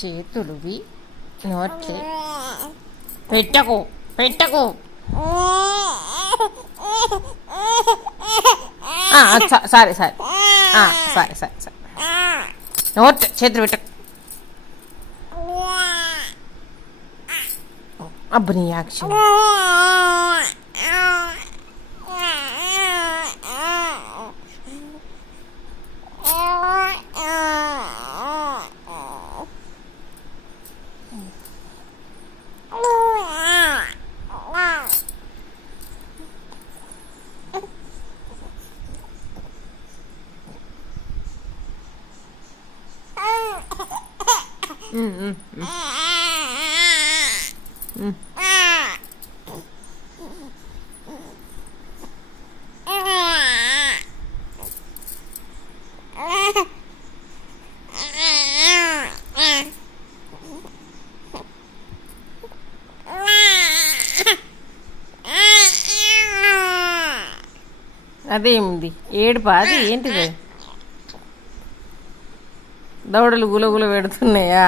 చేతులువి నోట్లే పెట్టకు పెట్టకు. సరే సరే సరే సరే సరే నోట్ చేతులు పెట్టకు. అబ్బని యాక్షన్. అదేమిది ఏడుపా? అది ఏంటిది? దవడలు గులగుల పెడుతున్నాయా?